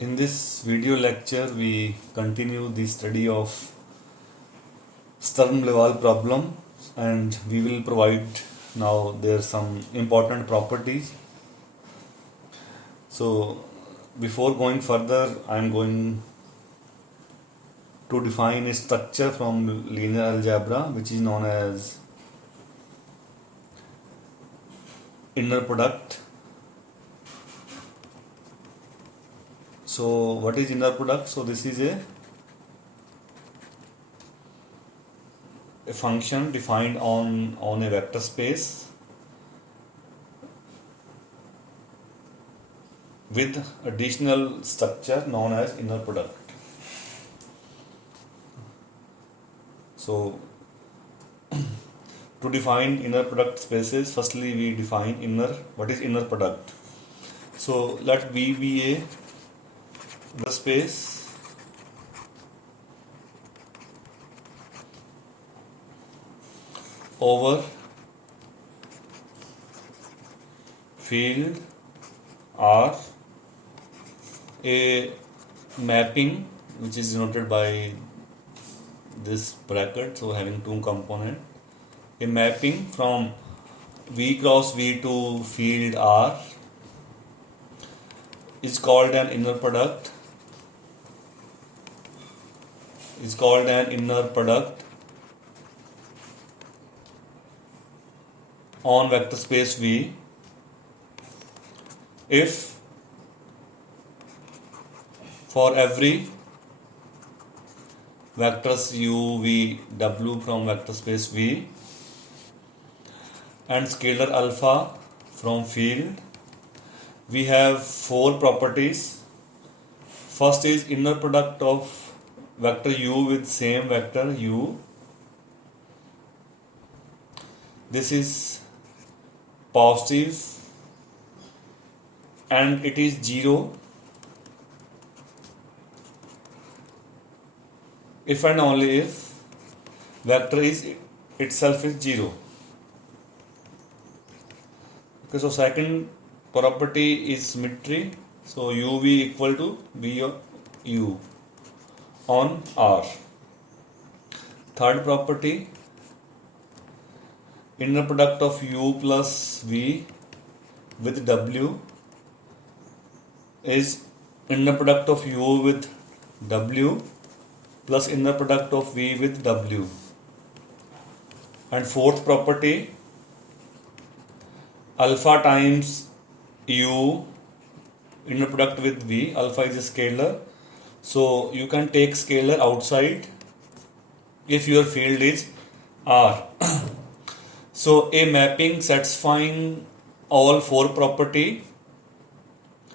In this video lecture, we continue the study of Sturm-Liouville problem, and we will provide now there some important properties. So before going further, I am going to define a structure from linear algebra which is known as inner product. So what is inner product? So this is a function defined on a vector space with additional structure known as inner product. So to define inner product spaces, firstly we define what is inner product. So let V be a vector space over field R, a mapping which is denoted by this bracket, so having two components, a mapping from V cross V to field R is called an inner product, on vector space V if for every vectors u, v, w from vector space V and scalar alpha from field, we have four properties. First is inner product of vector u with same vector u. This is positive and it is 0 if and only if vector itself is 0. Okay, so second property is symmetry. So uv equal to v of u on R. Third property, inner product of u plus v with w is inner product of u with w plus inner product of v with w. And fourth property, alpha times u inner product with v, alpha is a scalar, so you can take scalar outside if your field is R. So a mapping satisfying all four property,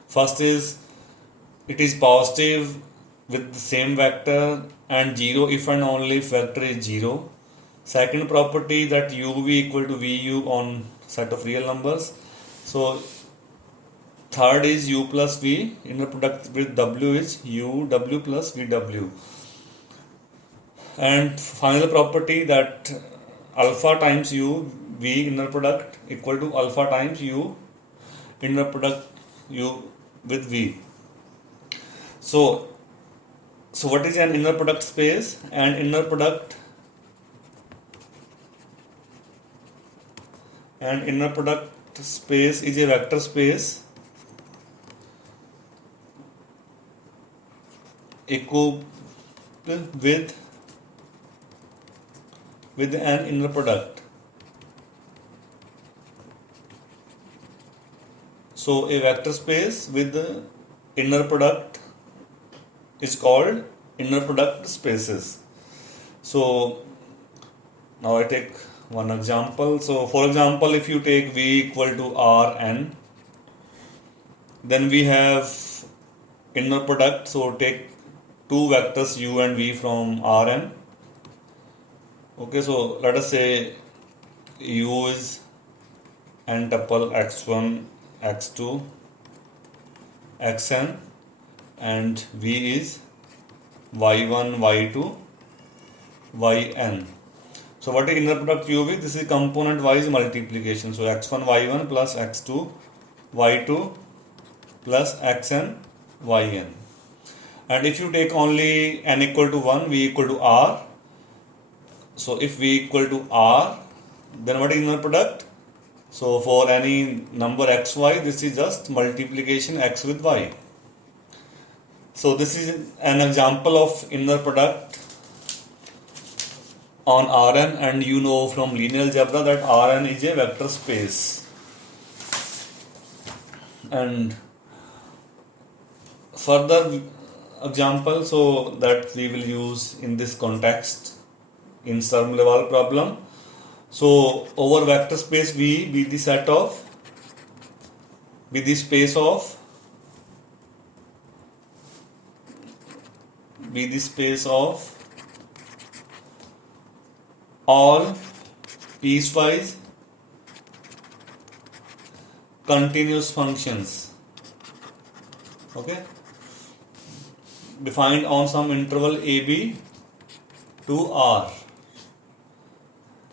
first is it is positive with the same vector and 0 if and only if vector is 0. Second property that uv equal to vu on set of real numbers. So third is u plus v, inner product with w is u w plus vw. And final property that alpha times u v inner product equal to alpha times u inner product u with v. So what is an inner product space? An inner product space is a vector space equipped with an inner product. So a vector space with the inner product is called inner product spaces. So now I take one example. So for example, if you take v equal to Rn, then we have inner product. So take two vectors u and v from Rn. Okay, so let us say u is n tuple x1, x2, xn, and v is y1, y2, yn. So what is inner product uv? This is component wise multiplication. So x1 y1 plus x2 y2 plus xn yn. And if you take only n equal to 1, v equal to r, so if v equal to r, then what is inner product? So for any number xy, this is just multiplication x with y. So this is an example of inner product on Rn, and you know from linear algebra that Rn is a vector space. And further example, so that we will use in this context in Sturm-Liouville problem. So over vector space V be the space of all piecewise continuous functions, okay, defined on some interval AB to R.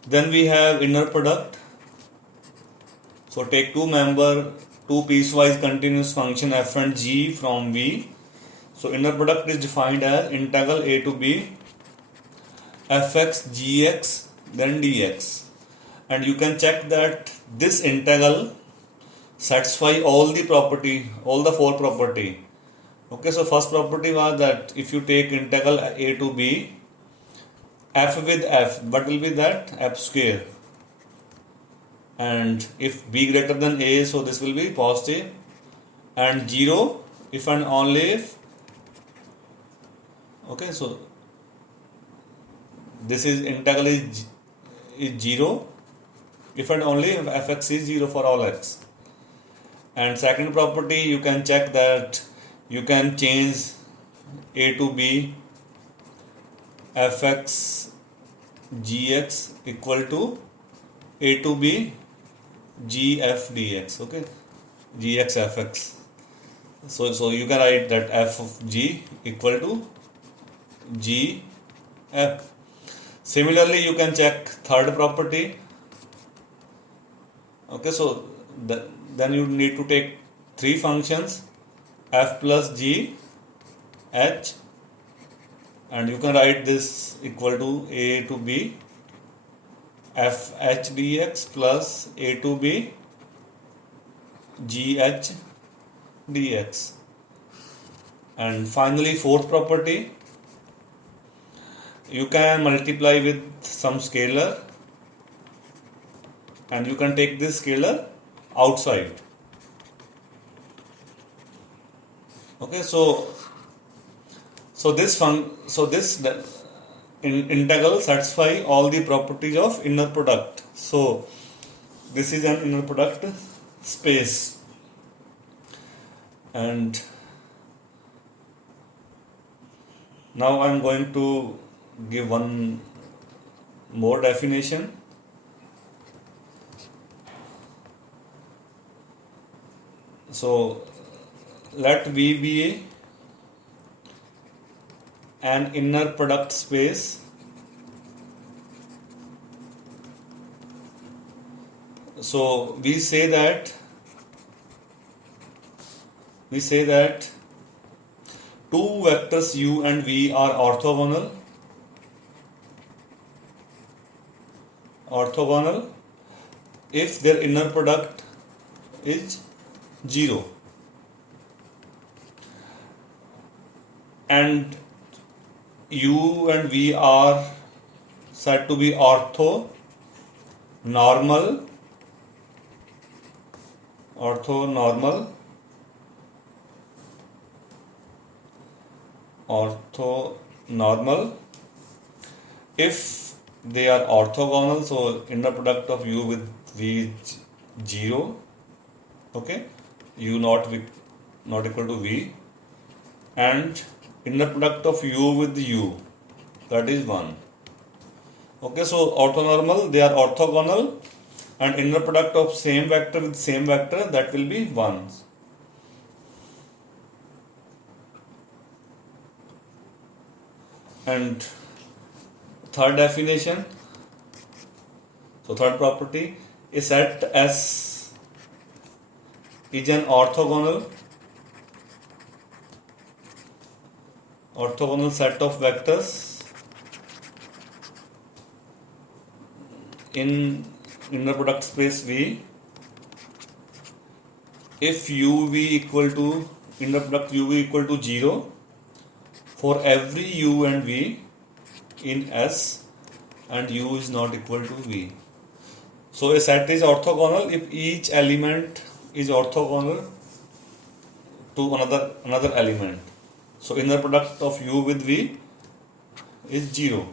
Then we have inner product. So take two piecewise continuous function f and g from V. So inner product is defined as integral a to b fx gx then dx, and you can check that this integral satisfy all the four property. Okay, so first property was that if you take integral a to b, f with f, what will be that? F square. And if b greater than a, so this will be positive. And 0 if and only if, okay, so this is integral is 0 if and only if fx is 0 for all x. And second property, you can check that you can change a to b fx gx equal to a to b gf dx, okay, gx fx. So you can write that f of g equal to g f. Similarly, you can check third property. Okay, so then you need to take three functions f plus g h, and you can write this equal to a to b f h dx plus a to b g h dx. And finally, fourth property, you can multiply with some scalar and you can take this scalar outside. Okay, so this integral satisfy all the properties of inner product. So this is an inner product space. And now I am going to give one more definition. So let V be an inner product space so we say that two vectors u and v are orthogonal if their inner product is 0, and u and v are said to be orthonormal if they are orthogonal. So inner product of u with v is 0, okay, u not equal to v, and inner product of u with u, that is 1. Okay, so orthonormal, they are orthogonal, and inner product of same vector with same vector, that will be 1. And third definition, so third property, a set S is an orthogonal orthogonal set of vectors in inner product space V if uv equal to inner product uv equal to 0 for every u and v in S and u is not equal to v. So a set is orthogonal if each element is orthogonal to another element. So inner product of u with v is 0.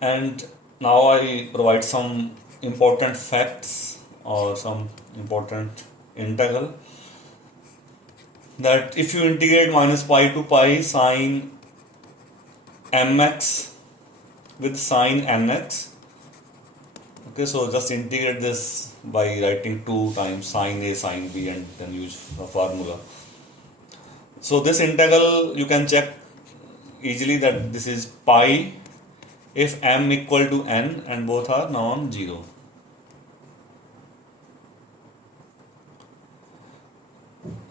And now I provide some important facts or some important integral that if you integrate minus pi to pi sine mx with sine nx, okay, so just integrate this by writing 2 times sine a sine b and then use the formula. So this integral you can check easily that this is pi if m equal to n and both are non-zero.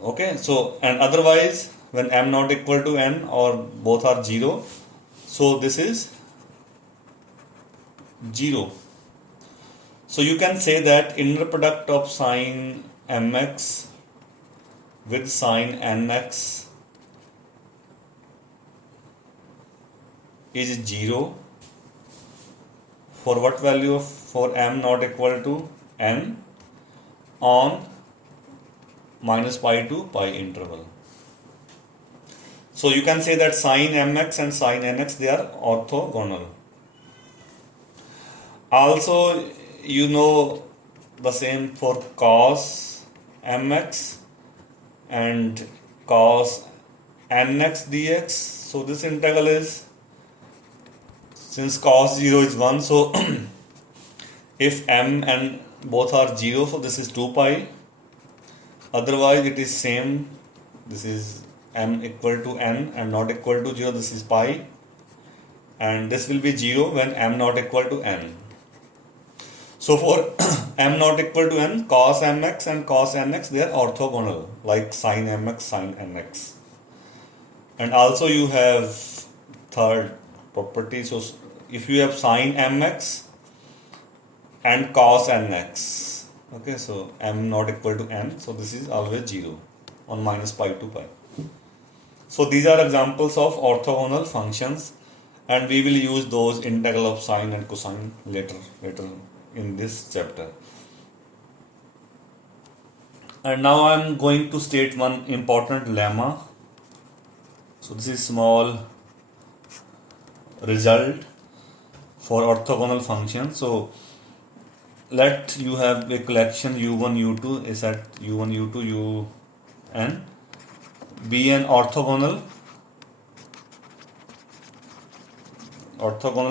Okay, so and otherwise when m not equal to n or both are 0, so this is 0. So you can say that inner product of sine mx with sine nx is 0 for what value of for m not equal to n on minus pi to pi interval. So you can say that sine mx and sine nx they are orthogonal. Also you know the same for cos mx and cos nx dx. So this integral is, since cos 0 is 1, so if m and both are 0, so this is 2 pi. Otherwise it is same, this is m equal to n and not equal to 0, this is pi, and this will be 0 when m not equal to n. So for m not equal to n, cos mx and cos nx they are orthogonal like sin mx sin nx. And also you have third property, so if you have sin mx and cos nx, okay, so m not equal to n, so this is always 0 on minus pi to pi. So these are examples of orthogonal functions, and we will use those integral of sine and cosine later in this chapter. And now I am going to state one important lemma. So this is small result for orthogonal function. So let you have a collection u1 u2 is at u1 u2 un be an orthogonal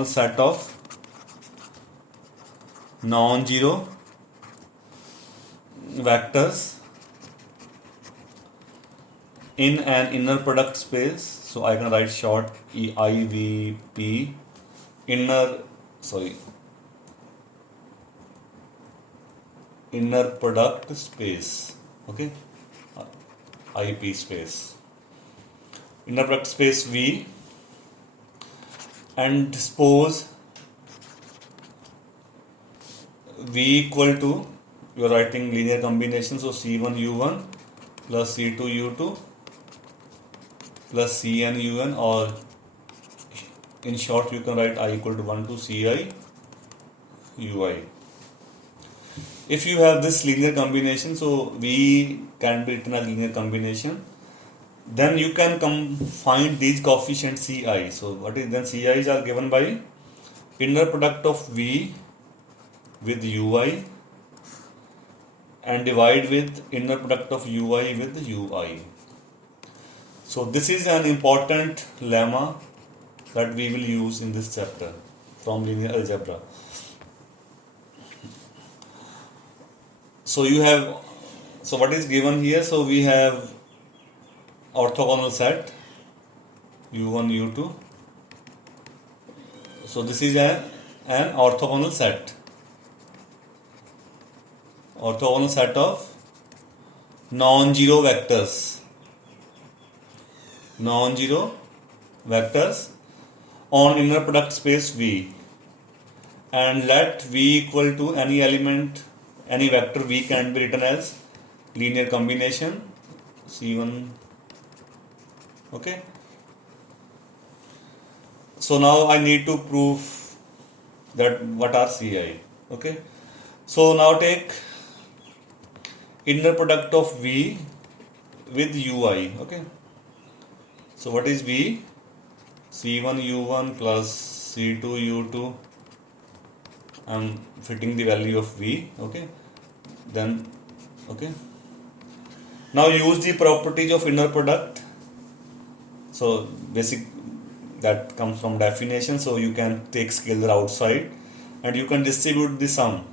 set of non-zero vectors in an inner product space. So I can write short IVP inner product space, okay, IP space, inner product space V, and suppose V equal to, you are writing linear combination, so C1 U1 plus C2 U2 plus Cn Un, or in short you can write I equal to 1 to Ci Ui. If you have this linear combination, so V can be written as linear combination, then you can find these coefficients Ci. So what is then Ci's are given by inner product of V with Ui and divide with inner product of Ui with Ui. So this is an important lemma that we will use in this chapter from linear algebra. So you have, so what is given here? So we have orthogonal set u1 u2. So this is an orthogonal set of non-zero vectors non-zero vectors on inner product space V, and let V equal to any element, any vector V can be written as linear combination C1. Okay. So now I need to prove that what are Ci. Okay. So now take inner product of V with Ui. Okay. So what is V? C1 U1 plus C2 U2. I'm fitting the value of V. Okay. Then okay. Now use the properties of inner product. So basic that comes from definition. So you can take scalar outside and you can distribute the sum.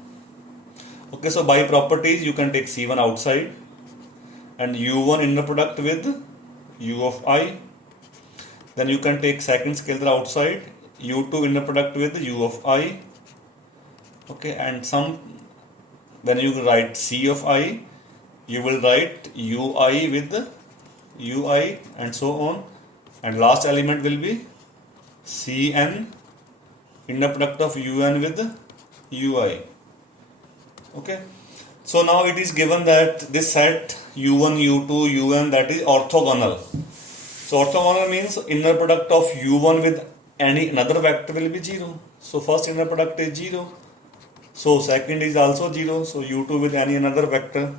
Okay, so by properties you can take C1 outside and U1 inner product with U of I. Then you can take second scalar outside, U2 inner product with U of I. Okay, and some when you write C of I, you will write Ui with Ui and so on. And last element will be Cn inner product of Un with Ui. Okay. So now it is given that this set U1, U2, Un that is orthogonal. So orthogonal means inner product of U1 with any another vector will be 0. So first inner product is 0. So second is also 0. So U2 with any another vector.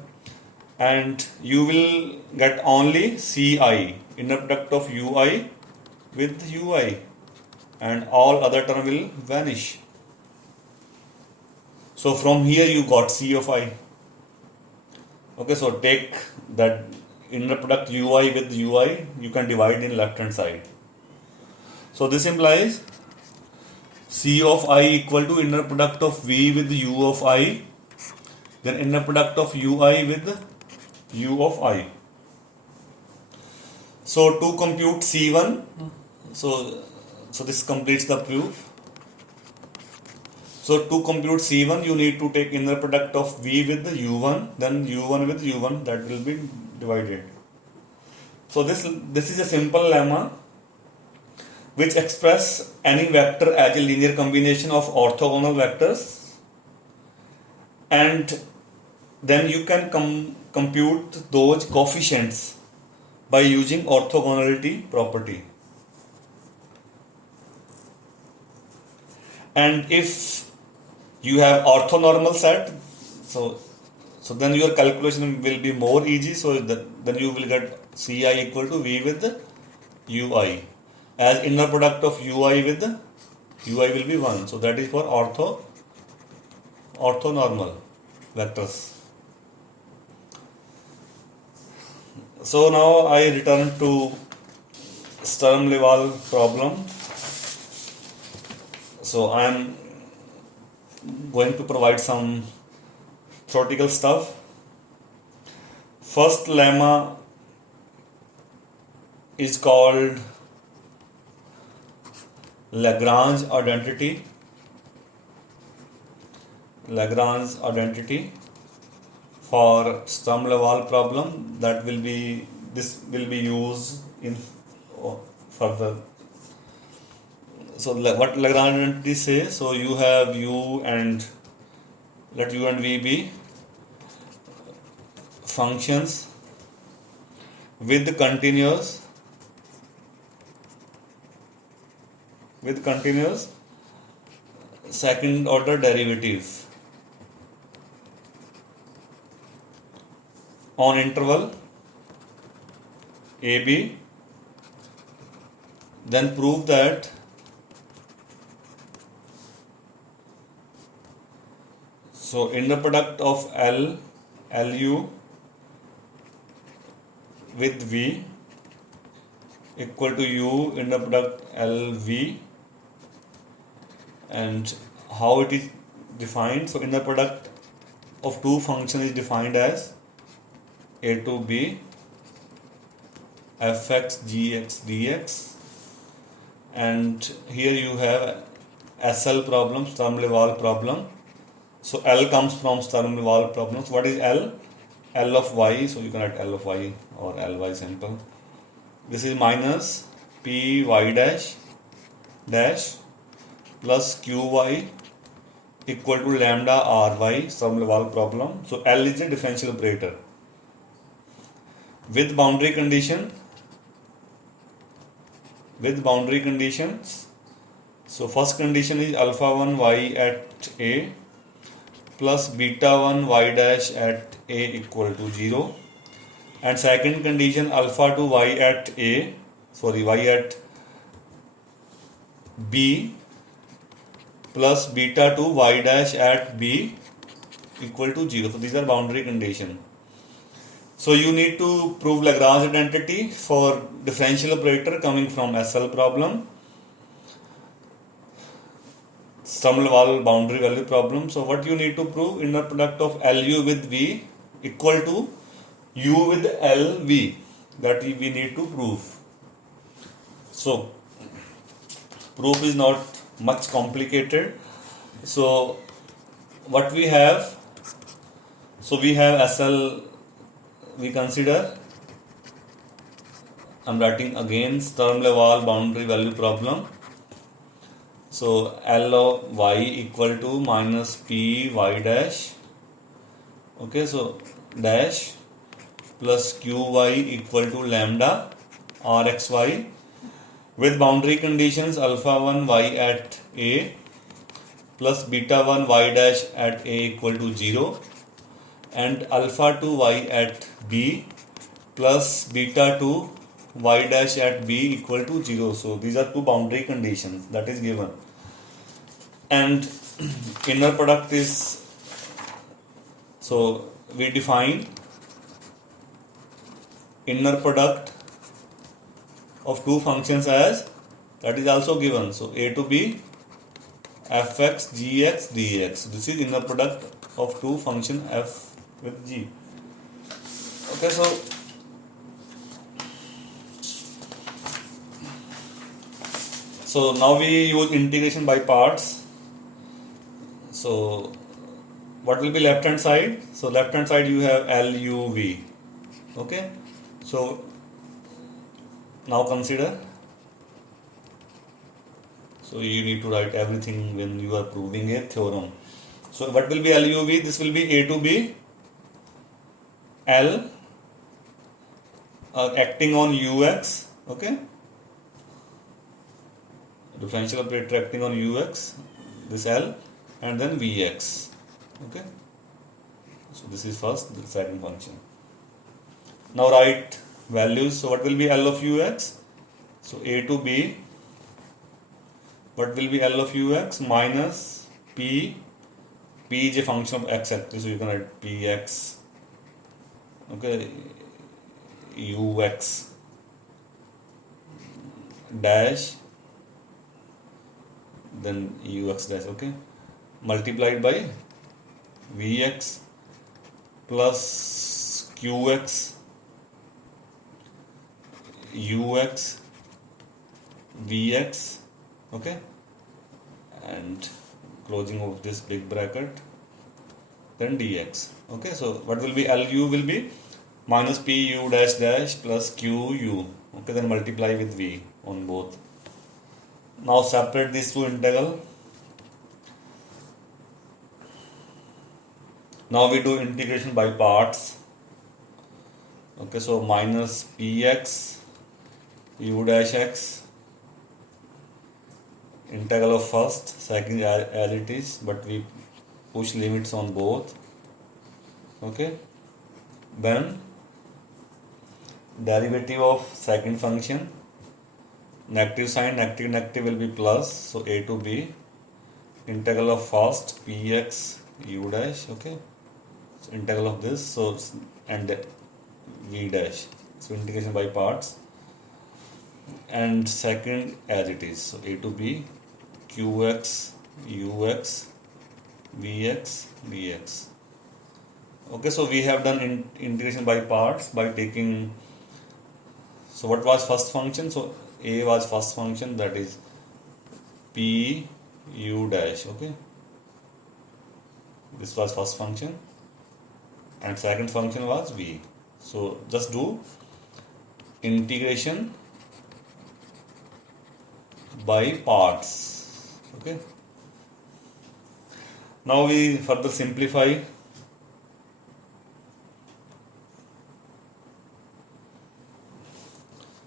And you will get only Ci, inner product of Ui with Ui. And all other term will vanish. So from here you got C of I. Okay, so take that inner product Ui with Ui, you can divide in left hand side. So this implies C of I equal to inner product of V with U of I, then inner product of Ui with U of I. So to compute C1, so this completes the proof. So to compute C1, you need to take inner product of V with U1, then U1 with U1, that will be divided. So this is a simple lemma which express any vector as a linear combination of orthogonal vectors, and then you can compute those coefficients by using orthogonality property. And if you have orthonormal set, so then your calculation will be more easy. So then you will get Ci equal to V with Ui, as inner product of Ui with Ui will be 1. So that is for orthonormal vectors. So now I return to Sturm-Liouville problem. So I am going to provide some theoretical stuff. First lemma is called Lagrange identity. Lagrange identity for Sturm-Liouville problem, that will be, this will be used in further. So what Lagrange identity says, so you have U and let U and V be functions with continuous second order derivative on interval AB, then prove that so inner product of LU with V equal to U inner product LV, and how it is defined. So inner product of two functions is defined as A to B fx gx dx, and here you have SL problem, Sturm-Liouville problem. So L comes from Sturm-Liouville problems. What is L? L of y, so you can write L of y or Ly simple. This is minus p y dash plus q y equal to lambda r y, Sturm-Liouville problem. So L is a differential operator with boundary condition. With boundary conditions, so first condition is alpha 1 y at a plus beta 1 y dash at a equal to 0, and second condition alpha 2 y at y at b plus beta 2 y dash at b equal to 0. So these are boundary condition. So you need to prove Lagrange identity for differential operator coming from SL problem, Sturm-Liouville boundary value problem. So what you need to prove, inner product of LU with V equal to U with LV, that we need to prove. So proof is not much complicated. So what we have, so we have SL, we consider, I'm writing again Sturm-Liouville boundary value problem. So L of y equal to minus p y dash, okay, so dash plus q y equal to lambda r x y with boundary conditions alpha 1 y at a plus beta 1 y dash at a equal to 0 and alpha 2 y at b plus beta 2 y dash at b equal to 0. So these are two boundary conditions that is given, and inner product is, so we define inner product of two functions as, that is also given. So a to b fx gx dx, this is inner product of two function f with g. Okay, so now we use integration by parts. So what will be left hand side? So left hand side you have LUV. Okay, so now consider, so you need to write everything when you are proving a theorem. So what will be LUV? This will be a to b L acting on ux, okay, differential operator acting on ux, this L, and then Vx, okay. So this is first, the second function. Now write values. So what will be L of ux? So a to b, what will be L of ux minus p is a function of x axis, so you can write px, okay, ux dash, then ux dash, okay, multiplied by vx plus qx ux vx, okay, and closing of this big bracket, then dx. Okay, so what will be Lu will be minus pu dash dash plus qu, okay, then multiply with v on both. Now separate these two integral. Now we do integration by parts. Okay, so minus px u dash x, integral of first, second as it is, but we push limits on both. Okay, then derivative of second function, negative sign, negative will be plus, so a to b, integral of first px u dash, okay, so integral of this, so and v dash, so integration by parts, and second as it is, so a to b qx ux vx dx. Okay, so we have done integration by parts by taking, so what was first function? So a was first function, that is p u dash, okay, this was first function, and second function was v. So just do integration by parts. Okay. Now we further simplify.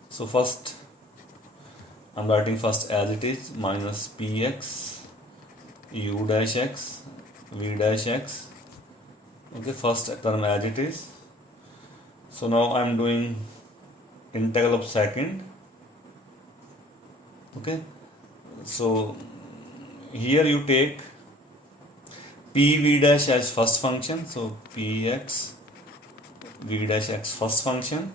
So first I'm writing first as it is, minus px u dash x v dash x. Okay, first term as it is. So now I'm doing integral of second. Okay, so here you take pv dash as first function, so px v dash x first function,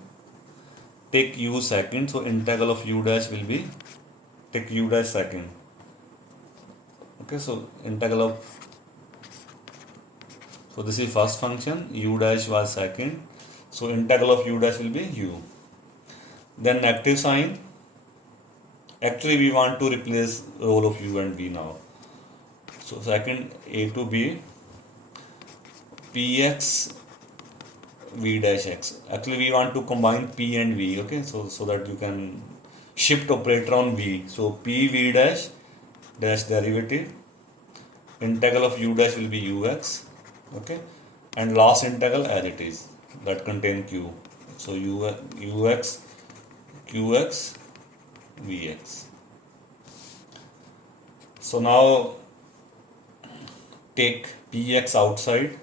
take u second, so integral of u dash will be, take u dash second. Okay, so integral of, so this is first function, u dash was second, so integral of u dash will be u. Then negative sign, actually we want to replace role of u and v now. So second a to b px v dash x. Actually we want to combine p and v, okay, so that you can shift operator on v. So p v dash dash derivative, integral of u dash will be ux, okay, and last integral as it is, that contain q. So ux qx vx. So now take px outside.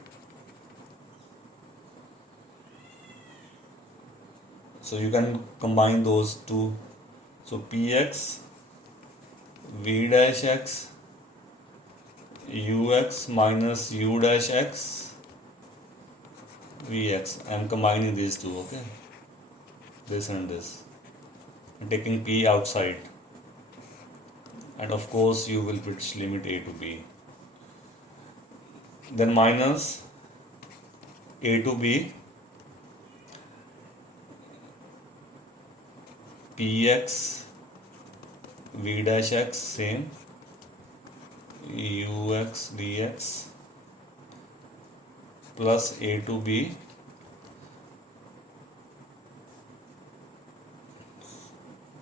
So you can combine those two. So px v dash x ux minus u dash x vx. I am combining these two, okay, this and this, and taking p outside, and of course you will put limit a to b. Then minus a to b px v dash x same ux dx plus a to b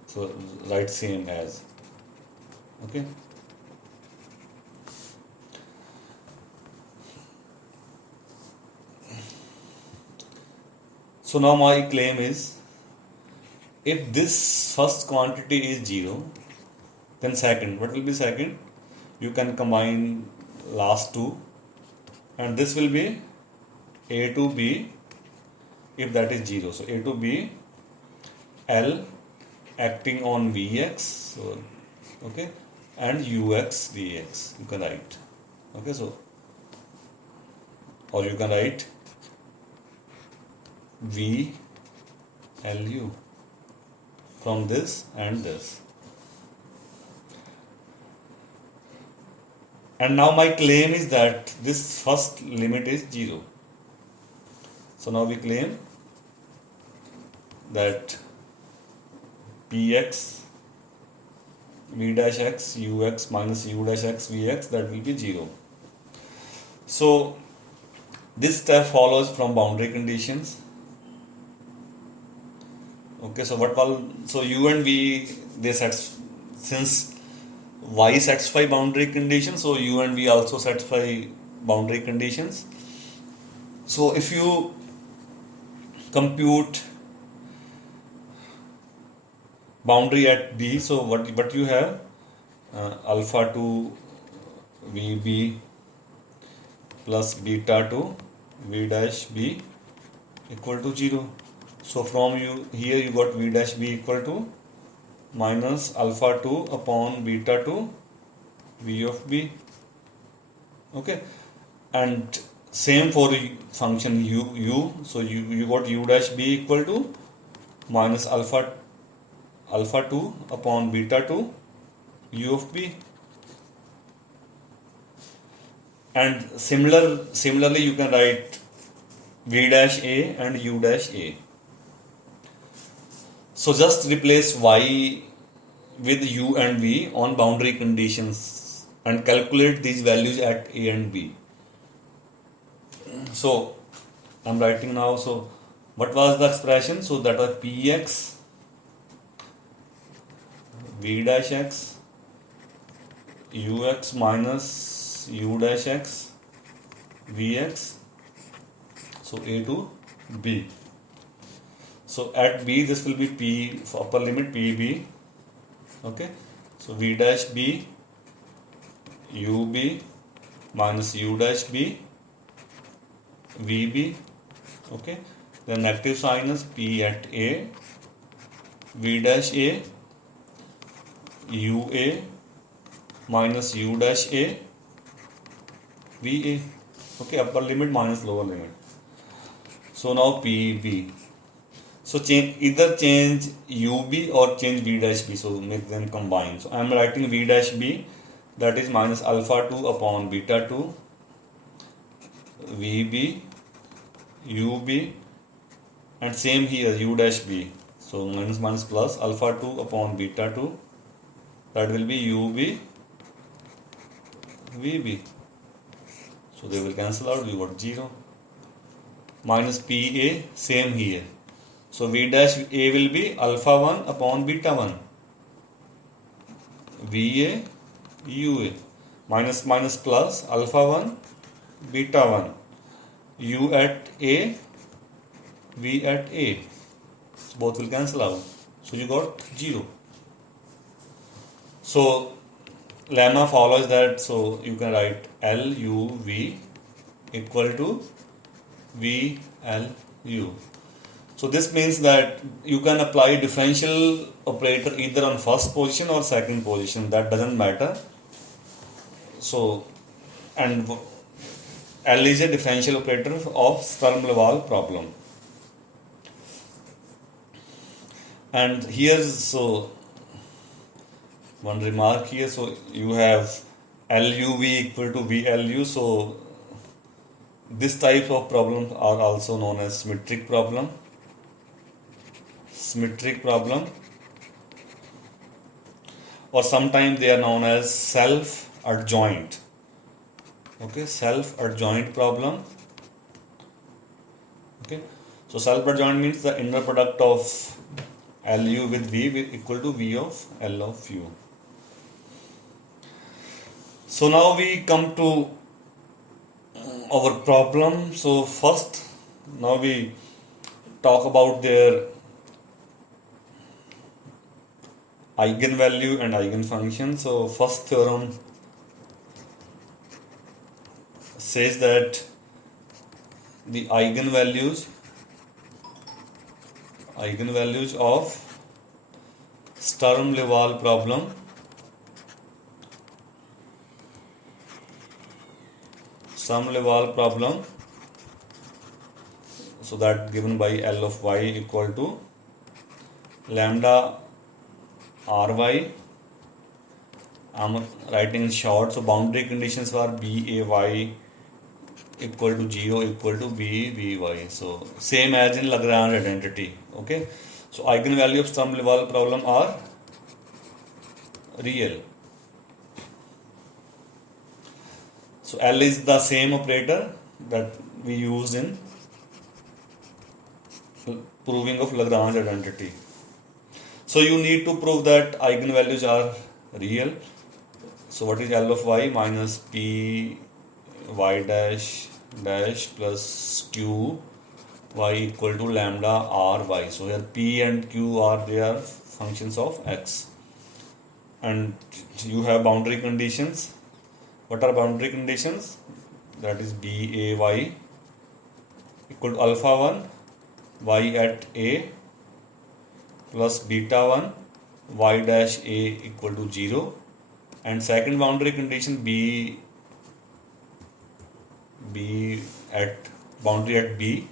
so write same as, okay. So now my claim is, if this first quantity is 0, then second, what will be second? You can combine last two, and this will be a to b if that is 0. So a to b L acting on vx, so okay, and ux dx you can write, okay. So or you can write v lu from this and this. And now my claim is that this first limit is 0. So now we claim that px v dash x ux minus u dash x vx, that will be 0. So this step follows from boundary conditions. Okay, so so u and v, they since y satisfy boundary conditions, so u and v also satisfy boundary conditions. So if you compute boundary at b, so what you have, alpha to vb plus beta to v dash b equal to 0. So from here you got v dash b equal to minus alpha 2 upon beta 2 v of b, okay. And same for function u, so you got u dash b equal to minus alpha 2 upon beta 2 u of b. And similarly you can write v dash a and u dash a. So just replace y with u and v on boundary conditions and calculate these values at a and b. So I'm writing now, so what was the expression? So that was px v dash x ux minus u dash x vx, so a to b. So at b this will be p, upper limit pb, okay. So v dash b ub minus u dash b vb, okay. The negative sign is p at a, v dash a ua minus u dash a va, okay. Upper limit minus lower limit. So now pb, so either change ub or change v dash b, so make them combine. So I am writing v dash b, that is minus alpha 2 upon beta 2 vb ub, and same here u dash b, so minus minus plus alpha 2 upon beta 2, that will be ub vb, so they will cancel out, we got 0. Minus pa, same here, so v dash a will be alpha 1 upon beta 1 va ua, minus minus plus alpha 1 beta 1 u at a v at a, so both will cancel out, so you got 0. So lemma follows that, so you can write L U V equal to V L U. So this means that you can apply differential operator either on first position or second position, that doesn't matter. So, and L is a differential operator of Sturm-Liouville problem. And here's, so one remark here, so you have LUV equal to VLU, so this type of problems are also known as symmetric problem. Symmetric problem, or sometimes they are known as self-adjoint. Okay, self-adjoint problem. Okay, so self-adjoint means the inner product of LU with V equal to V of L of U. So now we come to our problem. So first, now we talk about their eigenvalue and eigenfunction. So first theorem says that the eigenvalues of Sturm-Liouville problem so that given by L of y equal to lambda ry. I'm writing in short, so boundary conditions were bay equal to 0 equal to b vy, so same as in Lagrange identity. Okay, so eigenvalue of Sturm-Liouville problem are real. So L is the same operator that we used in proving of Lagrange identity. So you need to prove that eigenvalues are real. So what is L of y minus p y dash plus q y equal to lambda r y. So here p and q are their functions of x, and you have boundary conditions. What are boundary conditions? That is b a y equal to alpha 1 y at a plus beta 1 y dash a equal to 0, and second boundary condition b at boundary at b,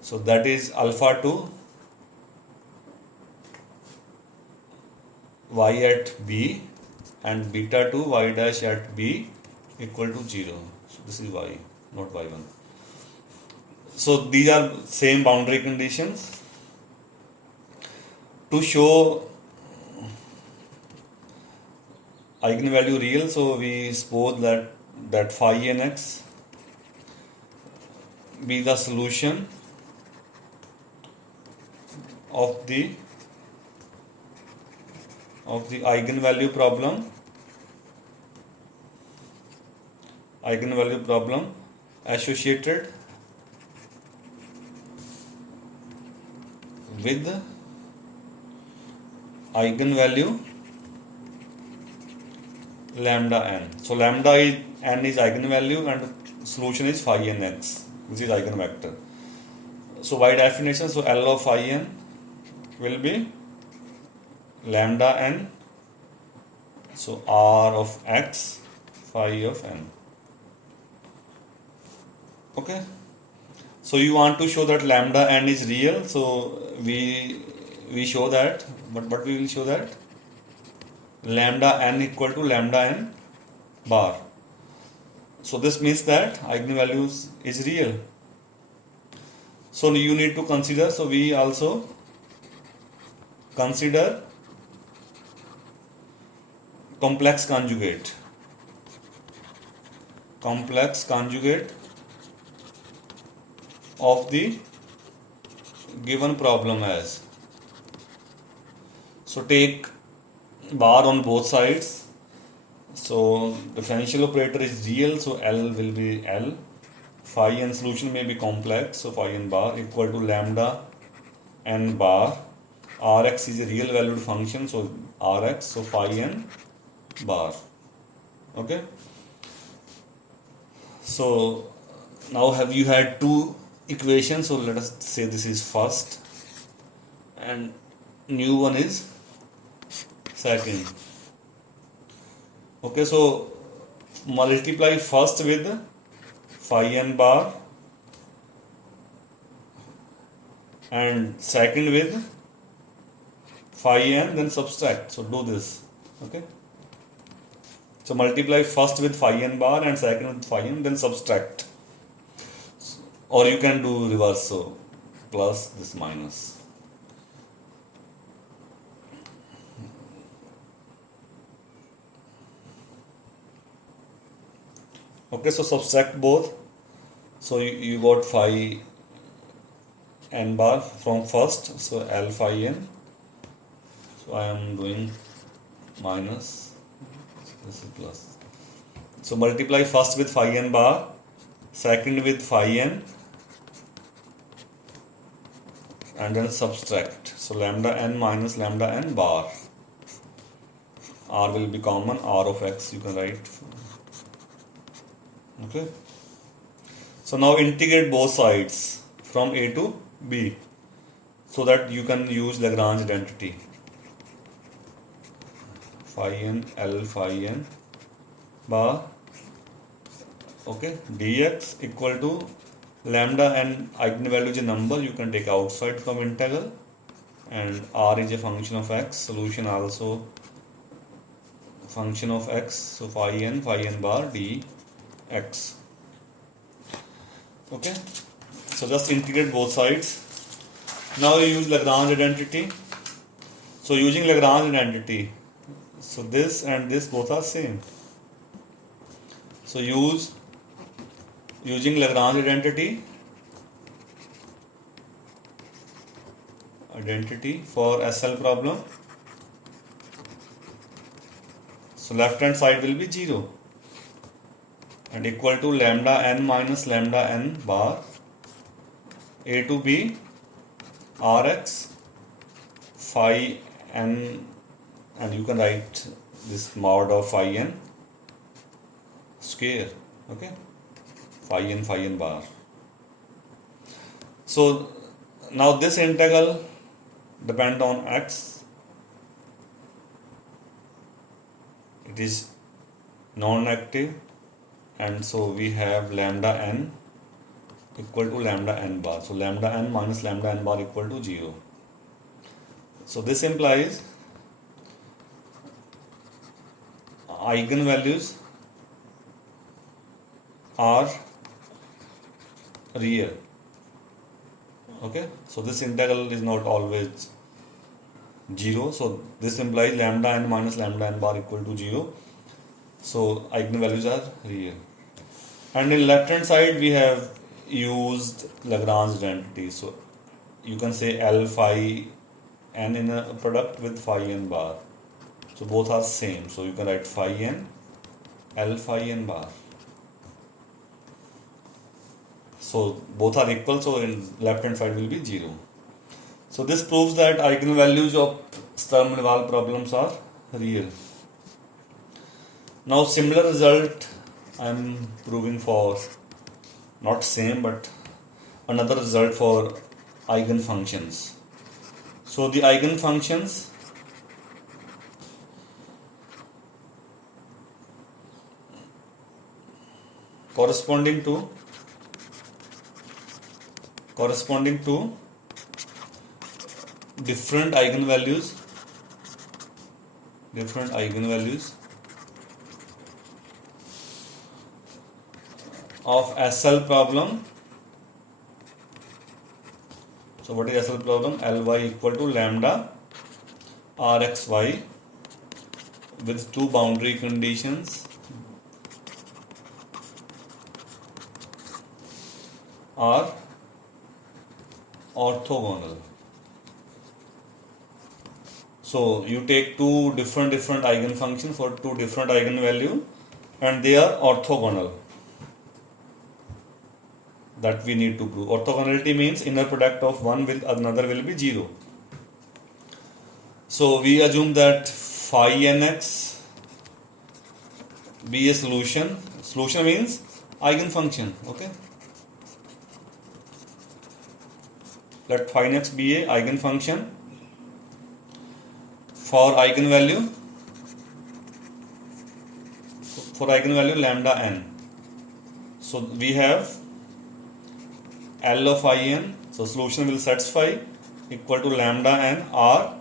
so that is alpha 2 y at b and beta 2 y dash at b equal to 0. So this is y, not y1. So these are same boundary conditions. To show eigenvalue real, so we suppose that phi n x be the solution of of the eigenvalue problem associated with eigenvalue lambda n. So lambda n is eigenvalue and solution is phi n x, which is eigenvector. So by definition, so L of phi n will be lambda n, so R of x phi of n. Okay, so you want to show that lambda n is real, so we show that, but we will show that lambda n equal to lambda n bar. So this means that eigenvalues is real. So you need to consider, so we also consider complex conjugate of the given problem as. So take bar on both sides. So differential operator is real, so L will be L. Phi n solution may be complex, so phi n bar equal to lambda n bar. Rx is a real valued function, so Rx, so phi n bar. Okay. So now have you had two equations? So let us say this is first and new one is second. Okay, so multiply first with phi n bar and second with phi n, then subtract. So do this. Okay, so multiply first with phi n bar and second with phi n, then subtract, or you can do reverse, so plus this minus. Okay, so subtract both. So you got phi n bar from first, so L phi n. So I am doing minus, this is plus. So multiply first with phi n bar, second with phi n, and then subtract. So lambda n minus lambda n bar. R will be common, R of x you can write. Okay. So now integrate both sides from a to b so that you can use Lagrange identity. Phi n L phi n bar. Okay, dx equal to lambda n eigenvalue is a number you can take outside from integral, and R is a function of x, solution also function of x, so phi n bar dx. Okay, so just integrate both sides. Now you use Lagrange identity. So using Lagrange identity, so this and this both are same. So using Lagrange identity for SL problem. So left hand side will be 0 and equal to lambda n minus lambda n bar a to b Rx phi n, and you can write this mod of phi n square. Okay, phi n bar. So now this integral depend on x. It is non-negative, and so we have lambda n equal to lambda n bar. So lambda n minus lambda n bar equal to 0. So this implies eigenvalues are real. Okay, so this integral is not always 0. So this implies lambda n minus lambda n bar equal to 0. So eigenvalues are real. And in left hand side we have used Lagrange identity. So you can say L phi n in a product with phi n bar. So both are same. So you can write phi n, L phi n bar. So both are equal. So in left hand side will be 0. So this proves that eigenvalues of Sturm-Liouville problems are real. Now similar result I am proving for, not same but another result for eigenfunctions. So the eigenfunctions corresponding to different eigenvalues of SL problem. So what is SL problem? Ly equal to lambda Rxy with two boundary conditions are orthogonal. So you take two different eigenfunctions for two different eigenvalue and they are orthogonal. That we need to prove. Orthogonality means inner product of one with another will be 0. So we assume that phi nx be a solution. Solution means eigenfunction. Okay. Let phi nx be a eigenfunction for eigenvalue lambda n. So we have L of phi n. So solution will satisfy equal to lambda n R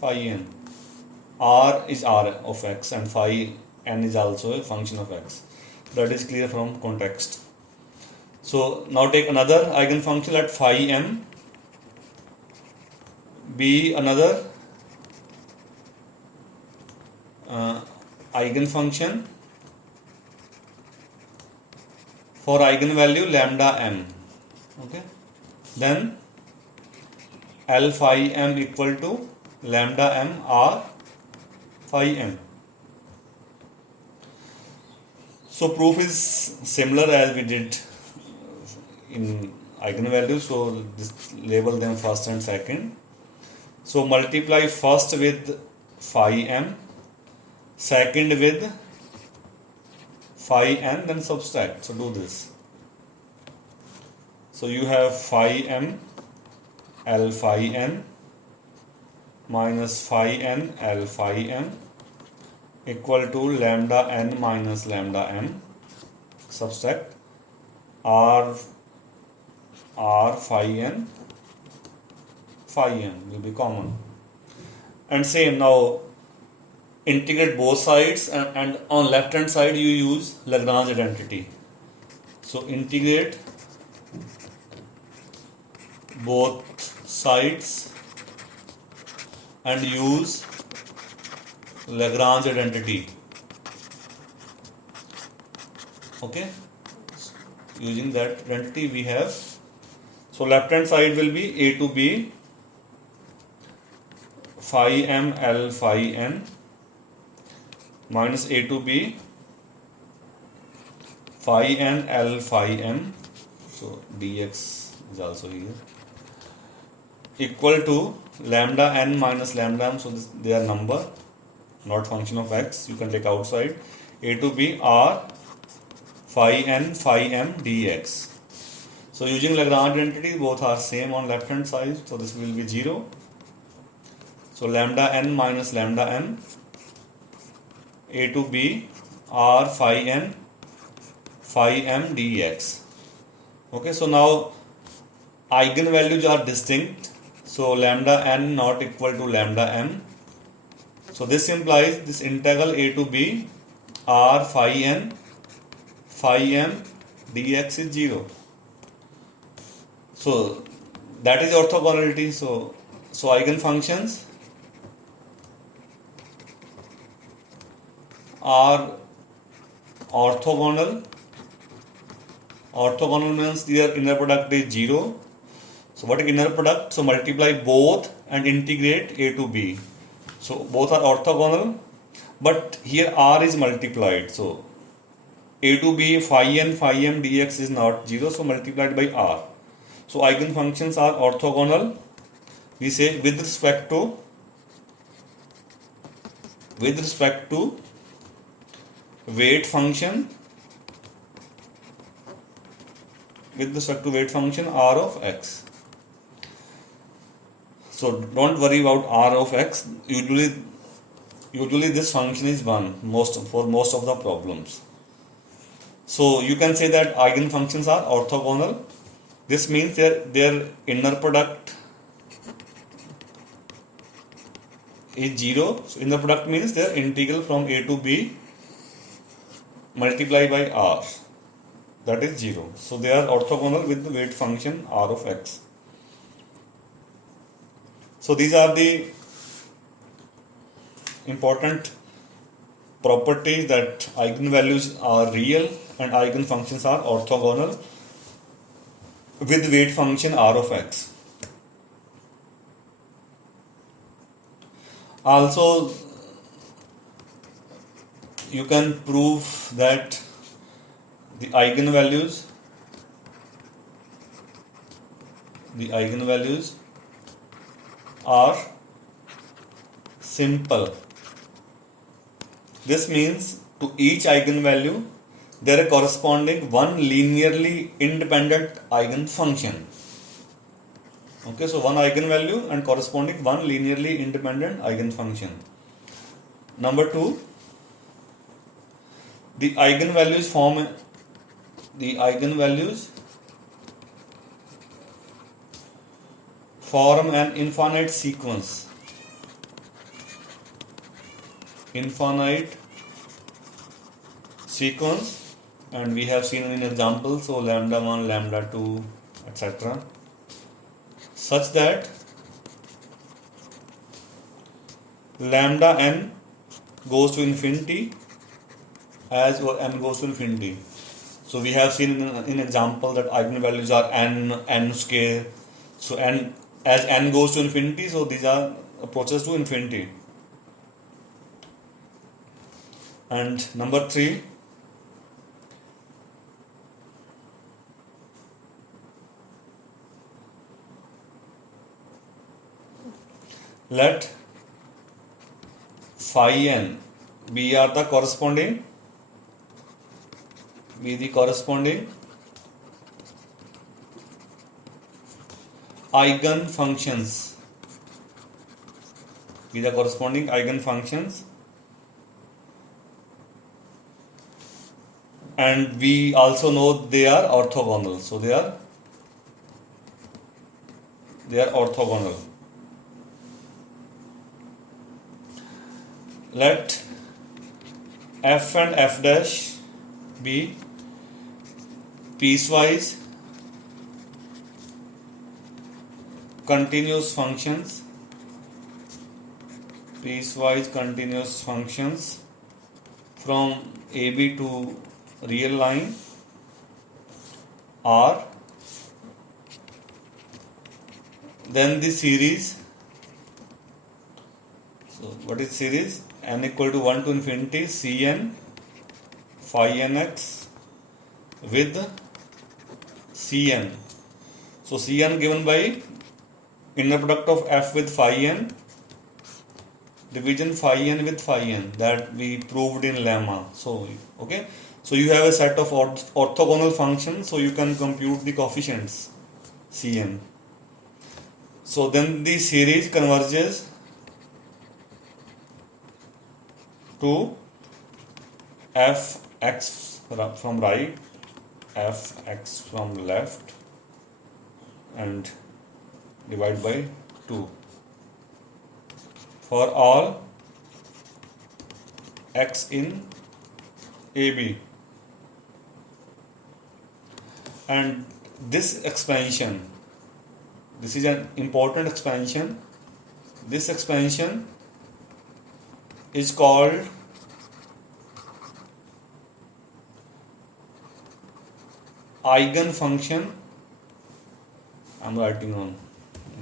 phi n. R is R of x and phi n is also a function of x. That is clear from context. So now take another eigenfunction, let phi m be another eigenfunction for eigenvalue lambda m. Okay, then L phi m equal to lambda m R phi m. So proof is similar as we did in eigenvalues. So this label them first and second. So multiply first with phi m, second with phi n, then subtract. So do this. So you have phi m L phi n minus phi n L phi m equal to lambda n minus lambda m. Subtract R phi n phi m will be common. And same, now integrate both sides and on left hand side you use Lagrange identity. So integrate both sides and use Lagrange identity. Okay, using that identity we have, so left hand side will be a to b phi m L phi n minus a to b phi n L phi m, so dx is also here, equal to lambda n minus lambda m. So they are number, not function of x. You can take outside. A to b R phi n phi m dx. So using Lagrange identity, both are same on left hand side. So this will be 0. So lambda n minus lambda m, a to b R phi n phi m dx. Okay, so now eigenvalues are distinct. So lambda n not equal to lambda m. So this implies this integral a to b R phi n phi m dx is 0. So that is orthogonality. So eigenfunctions are orthogonal. Orthogonal means their inner product is 0. So what is inner product? So multiply both and integrate a to b. So both are orthogonal. but here r is multiplied, so a to b phi m dx is not 0, so multiplied by r. So eigenfunctions are orthogonal, we say, with respect to weight function, r of x. So don't worry about r of x. Usually this function is 1 for most of the problems. So you can say that eigenfunctions are orthogonal. This means their inner product is 0. So inner product means their integral from a to b multiplied by r, that is 0. So they are orthogonal with the weight function r of x. So these are the important properties, that eigenvalues are real and eigenfunctions are orthogonal with weight function r of x. Also, you can prove that the eigenvalues are simple. This means to each eigenvalue there is corresponding one linearly independent eigenfunction. Okay, so one eigenvalue and corresponding one linearly independent eigenfunction. Number 2, the eigenvalues form an infinite sequence. And we have seen in examples, so lambda 1, lambda 2, etc., such that lambda n goes to infinity as n goes to infinity. So we have seen in example that eigenvalues are n square. So n, as n goes to infinity, so these are approaches to infinity. And number 3, let phi n be the corresponding eigenfunctions, and we also know they are orthogonal. So they are orthogonal. Let f and f dash be piecewise continuous functions from AB to real line R. Then the series. So what is series? N equal to 1 to infinity Cn phi nx with Cn. So Cn given by inner product of f with phi n division phi n with phi n, that we proved in lemma. So okay, so you have a set of orthogonal functions, so you can compute the coefficients Cn. So then the series converges to fx from right, fx from left, and divide by 2 for all x in AB. And this expansion, this is an important expansion. This expansion is called eigenfunction. I'm writing on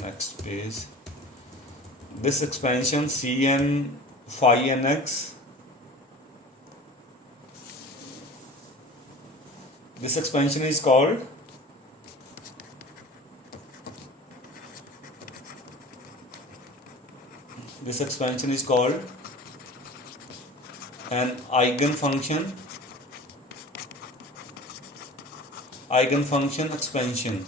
next page. This expansion Cn phi nx This expansion is called an eigenfunction expansion.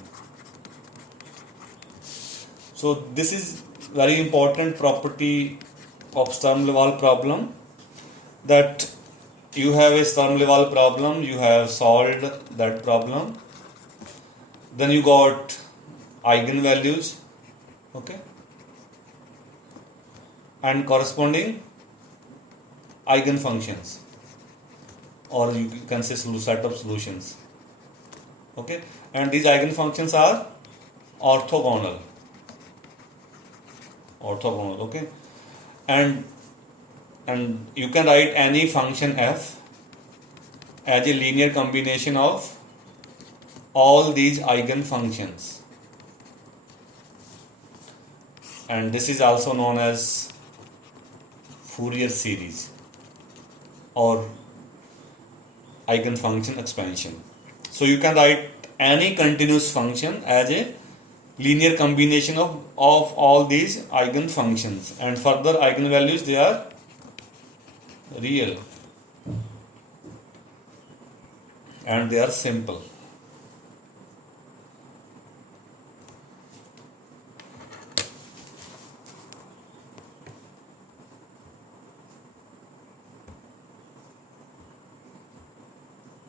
So this is very important property of Sturm-Liouville problem, that you have a Sturm-Liouville problem, you have solved that problem, then you got eigenvalues, okay, and corresponding eigenfunctions, or you can say set of solutions, okay, and these eigenfunctions are orthogonal, okay, and you can write any function f as a linear combination of all these eigenfunctions, and this is also known as Fourier series or eigenfunction expansion. So you can write any continuous function as a linear combination of all these eigenfunctions, and further eigenvalues, they are real and they are simple.